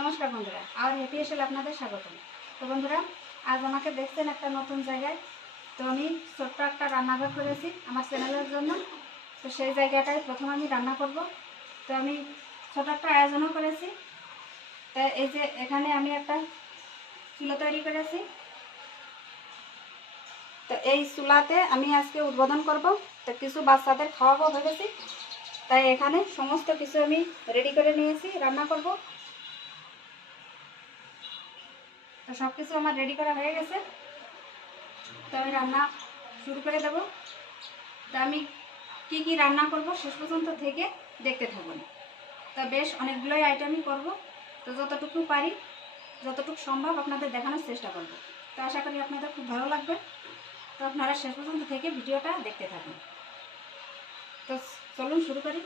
নমস্কার বন্ধুরা, আর হেঁটে এসে আপনাদের স্বাগতম। তো বন্ধুরা, আজ আমাকে দেখছেন একটা নতুন জায়গায়। তো আমি ছোট্ট একটা রান্নাঘর করেছি আমার চ্যানেলের জন্য। তো সেই জায়গাটায় প্রথম আমি রান্না করব। তো আমি ছোট একটা আয়োজনও করেছি। তা এই যে এখানে আমি একটা চুলো তৈরি করেছি। তো এই চুলাতে আমি আজকে উদ্বোধন করব। তো কিছু বাচ্চাদের খাওয়াবো ভেবেছি। তাই এখানে সমস্ত কিছু আমি রেডি করে নিয়েছি, রান্না করব। তো সব কিছু আমার রেডি করা হয়ে গেছে। তো আমি রান্না শুরু করে দেব। তো আমি কি কি রান্না করব শেষ পর্যন্ত থেকে দেখতে থাকুন। তো বেশ অনেকগুলোই আইটেমই করব। তো যতটুকু পারি, যতটুকু সম্ভব আপনাদের দেখানোর চেষ্টা করব। তো আশা করি আপনাদের খুব ভালো লাগবে। তো আপনারা শেষ পর্যন্ত থেকে ভিডিওটা দেখতে থাকুন। তো চলুন শুরু করি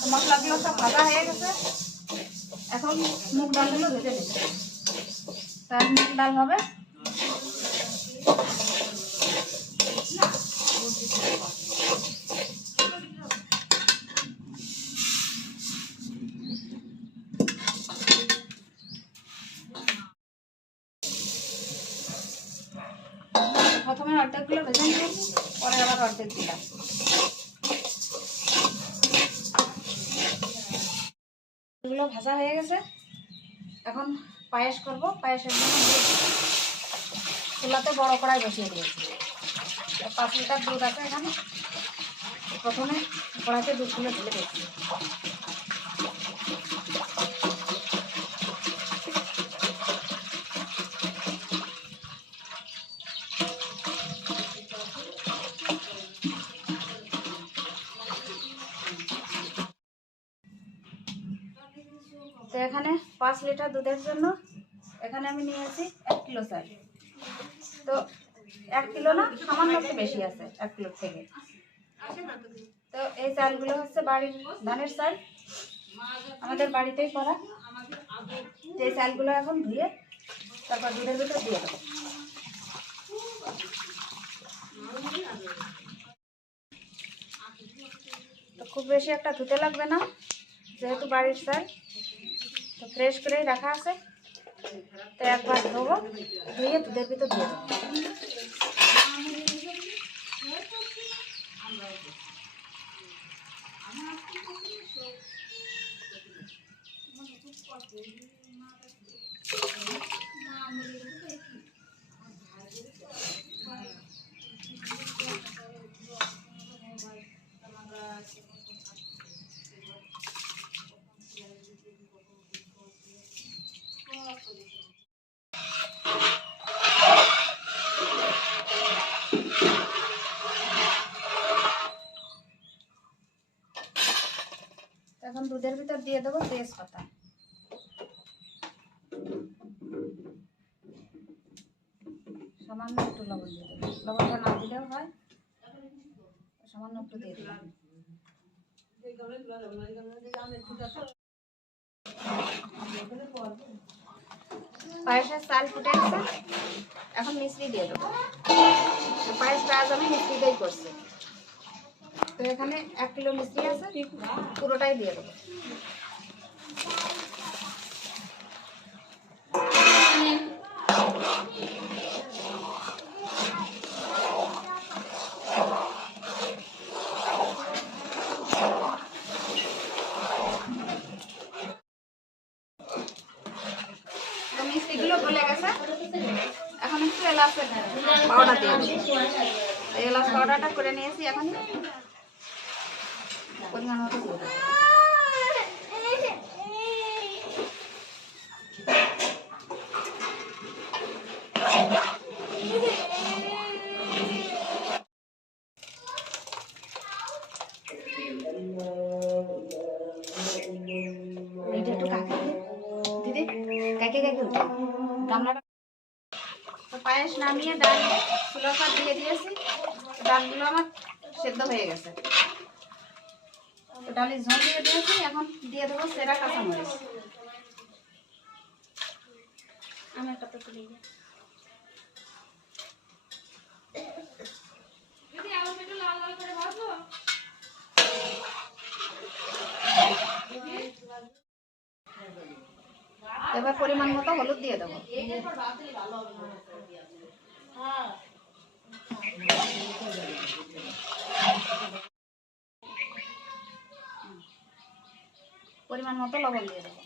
তো মশলাগুলো সব ভাজা হয়ে এখন মুগ ডালগুলো ভেজে নিচ্ছি। তার মুগ ডাল হবে। প্রথমে অর্ধেকগুলো ভেজে নিয়েছি, পরে আবার অর্ধেক দিলাম। এগুলো ভাজা হয়ে গেছে। এখন পায়েস করব। পায়েসের জন্য চুলাতে বড় কড়াই বসিয়ে দিয়েছি। পাঁচ লিটার দুধ আছে এখানে। প্রথমে কড়াইতে দুধগুলো ঢেলে দিয়েছি তো এখানে পাঁচ লিটার দুধের জন্য এখানে আমি নিয়েছি এক কিলো চাল। তো এক কিলো না সামান্য একটু বেশি আছে, এক কিলোর থেকে। তো এই চালগুলো হচ্ছে বাড়ির ধানের চাল। আমাদের বাড়িতেই করা। যে চালগুলো এখন ধুয়ে তারপর দুধের ভিতর দিয়ে দেবো। তো খুব বেশি একটা ধুতে লাগবে না, যেহেতু বাড়ির চাল। তো ফ্রেশ করেই রাখা আছে। তো একবার ধোবো। ধুয়ে দুধের ভিতর দিয়ে দেবো। এখন দুধের ভিতর দিয়ে দেবো তেজপাতা। সামান্য একটু লবণ দিয়ে দেবো। লবণটা না দিলেও হয়। সামান্য একটু দিয়ে দিলাম পায়েসের চাল ফুটে এখন মিশ্রি দিয়ে দেবো। পায়েসটা আজ আমি মিশ্রিটাই করছি। তো এখানে এক কিলো মিষ্টি আছে, পুরোটাই দিয়ে দেবো। মিষ্টিগুলো গলে গেছে। এখন একটু এলাচের পাউডার দিয়ে এলাচ পাউডারটা করে নিয়েছি এখনই কাকে দিদি কাকে পায়েস নামিয়ে ডাল ফুলকা দিয়ে দিয়েছি। ডালগুলো আমার সেদ্ধ হয়ে গেছে। তো ডালের ঝোল দিয়ে দিয়েছি এখন দিয়ে দেবো সেরা কাঁচামরিচ। আমার কত তুলে এবার পরিমাণ মতো হলুদ দিয়ে দেবো। পরিমাণ মতো লবণ দিয়ে দেবো।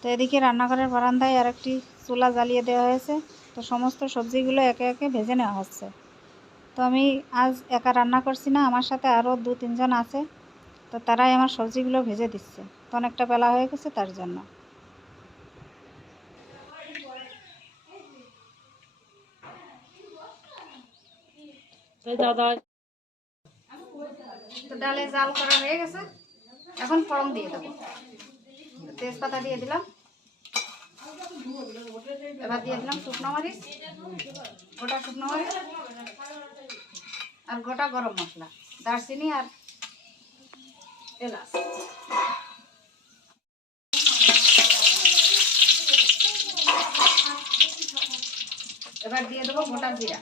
তো এদিকে রান্নাঘরের বারান্দায় আর একটি চুলা জ্বালিয়ে দেওয়া হয়েছে। তো সমস্ত সবজিগুলো একে একে ভেজে নেওয়া হচ্ছে। তো আমি আজ একা রান্না করছি না, আমার সাথে আরও দু তিনজন আছে। তো তারাই আমার সবজিগুলো ভেজে দিচ্ছে। তো অনেকটা বেলা হয়ে গেছে তার জন্য। তো ডালে জাল করা হয়ে গেছে। এখন ফড়ং দিয়ে দেবো। তেজপাতা দিয়ে দিলাম। এবার দিয়ে দিলাম শুকনো মরিচ। গোটা শুকনো মরিচ। আর গোটা গরম মশলা। দারচিনি আর এলাচ। এবার দিয়ে দেবো গোটা জিরা।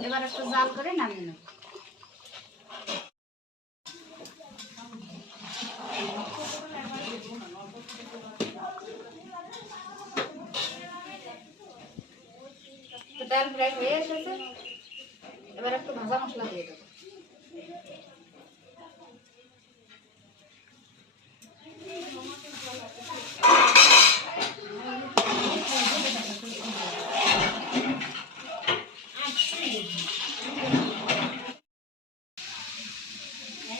এবার একটু জাল করে নামিয়ে নেব তো ডাল ফ্রাই হয়ে এসেছে এবার একটু ভাজা মশলা দিয়ে দেবো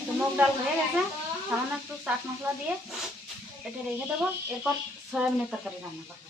তো মুগ ডাল হয়ে গেছে সামান্য একটু চাট মশলা দিয়ে এটা রেখে দেবো এরপর সয়াবিনের তরকারি রান্না করব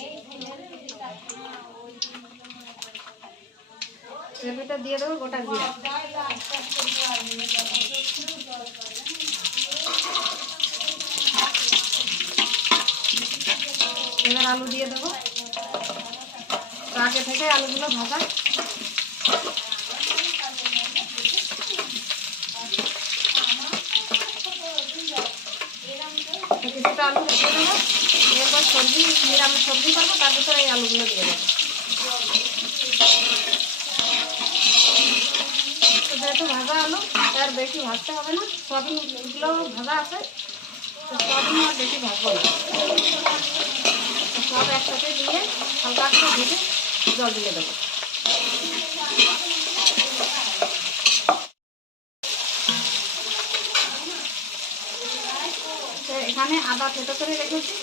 ভিতর দিয়ে দেবো, গোটা জিরা এবার আলু দিয়ে দেবো। আগে থেকে আলুগুলো ভাজা। কিছুটা আলু দিয়ে দেবো এরপর সবজি, নিরামিষ সবজি করব, তার ভিতরে এই আলুগুলো দিয়ে দেবো তো যেহেতু ভাজা আলু তার বেশি ভাজতে হবে না। সয়াবিনগুলো ভাজা আছে। তো সয়াবিন আর বেশি ভাজবো না। সব একসাথে দিয়ে হালকা একটু ভেজে জল দিয়ে দেবো। এখানে আদা থেতো করে রেখেছি।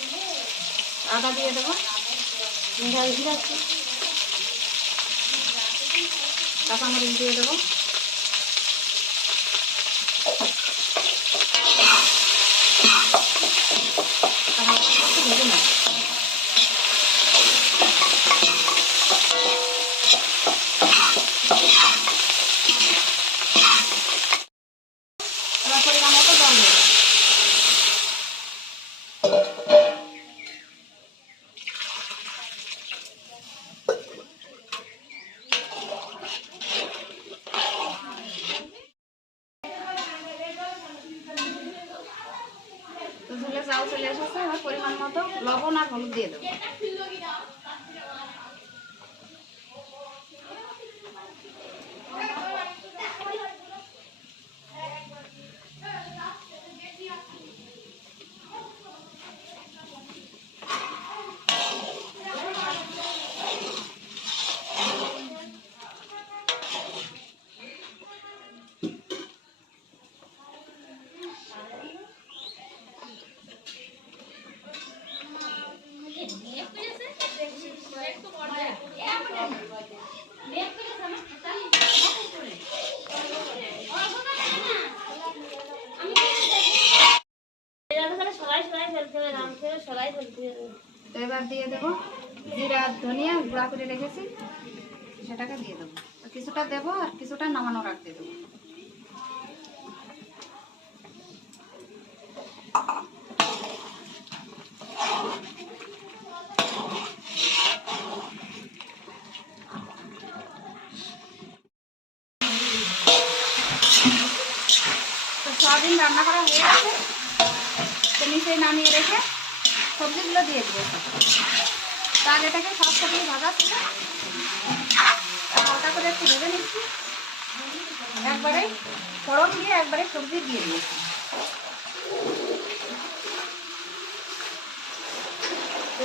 আদা দিয়ে দেবো। কাঁচামরিচ দিয়ে দেবো। Yeah. এবার দিয়ে দেবো। জিরা, ধনিয়া গুঁড়া করে রেখেছি। সেটাকে দিয়ে দেবো। কিছুটা দেবো আর কিছুটা নামানো রাখতে দেবো তো সয়াবিন রান্না করা হয়ে গেছে তো নিচে নামিয়ে রেখে সবজিগুলো দিয়ে দেবো তার এটাকে সব সবজি ভাজা ছিল হালকা করে একটু ভেজে নিচ্ছি। একবারে ফড়ন দিয়ে একবারে সবজি দিয়ে দিয়েছি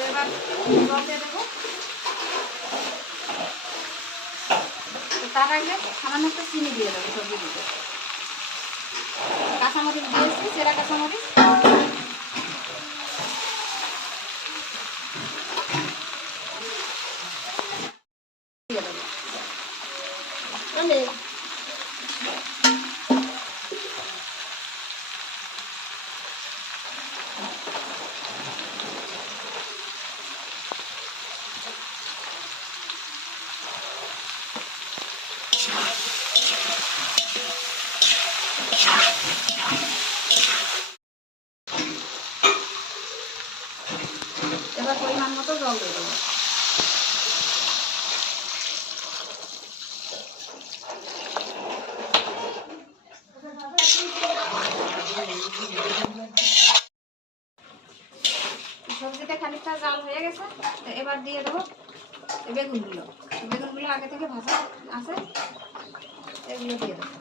এবার জল দিয়ে দেবো। তার আগে সামান্য একটু চিনি দিয়ে দেবো সবজি দিতে। কাঁচামরিচ দিয়েছি সেরা কাঁচামরিচ দিয়ে দেবো মানে এবার পরিমাণ মতো জল দিয়ে দেবো সবজিটা খানিকটা জাল হয়ে গেছে। তো এবার দিয়ে দেবো বেগুনগুলো। বেগুনগুলো আগে থেকে ভাজা আছে, এগুলো দিয়ে দেবো।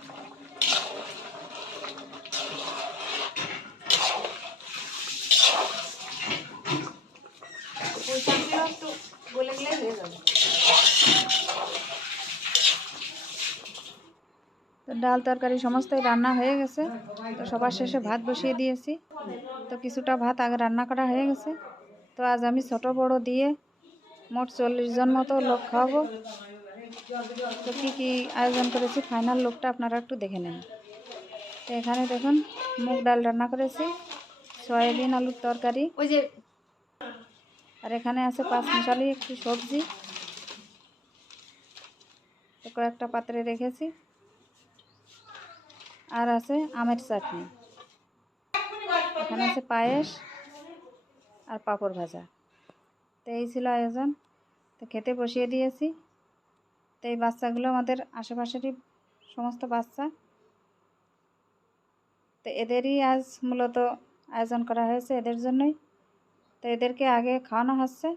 ডাল তরকারি সমস্তই রান্না হয়ে গেছে। তো সবার শেষে ভাত বসিয়ে দিয়েছি। তো কিছুটা ভাত আগে রান্না করা হয়ে গেছে। তো আজ আমি ছোট বড় দিয়ে মোট চল্লিশ জন মতো লোক খাওয়াবো। তো কী কী আয়োজন করেছি ফাইনাল লোকটা আপনারা একটু দেখে নেন। তো এখানে দেখুন মুগ ডাল রান্না করেছি সয়াবিন আলুর তরকারি। ওই যে আর এখানে আছে পাঁচ মিশালি একটি সবজি। কয়েকটা পাত্রে রেখেছি। আর আছে আমের চাটনি। এখানে আছে পায়েস। আর পাঁপড় ভাজা। তো এই ছিল আয়োজন। তো খেতে বসিয়ে দিয়েছি। তো এই বাচ্চাগুলো আমাদের আশেপাশেরই সমস্ত বাচ্চা। তো এদেরই আজ মূলত আয়োজন করা হয়েছে এদের জন্যই। তো এদেরকে আগে খাওয়ানো হচ্ছে।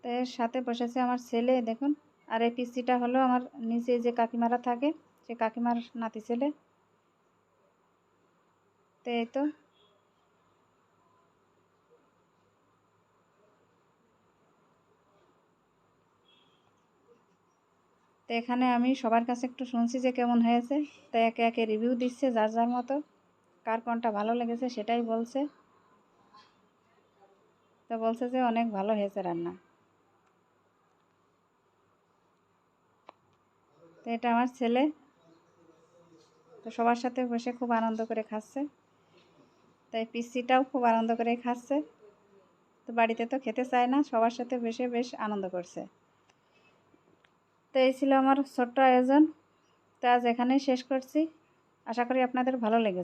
তো এর সাথে বসেছে আমার ছেলে, দেখুন। আর এই পিসিটা হলো আমার নিচে যে কাকিমারা থাকে, সে কাকিমার নাতি ছেলে। তো এই তো। তো এখানে আমি সবার কাছে একটু শুনছি যে কেমন হয়েছে। তো একে একে রিভিউ দিচ্ছে যার যার মতো, কার কোনটা ভালো লেগেছে সেটাই বলছে। তো বলছে যে অনেক ভালো হয়েছে রান্না। তো এটা আমার ছেলে। তো সবার সাথে বসে খুব আনন্দ করে খাচ্ছে। তাই পিসিটাও খুব আনন্দ করে খাচ্ছে। তো বাড়িতে তো খেতে চায় না, সবার সাথে বসে বেশ আনন্দ করছে। তো এই ছিল আমার ছোট্ট আয়োজন। তো আজ এখানেই শেষ করছি। আশা করি আপনাদের ভালো লেগেছে।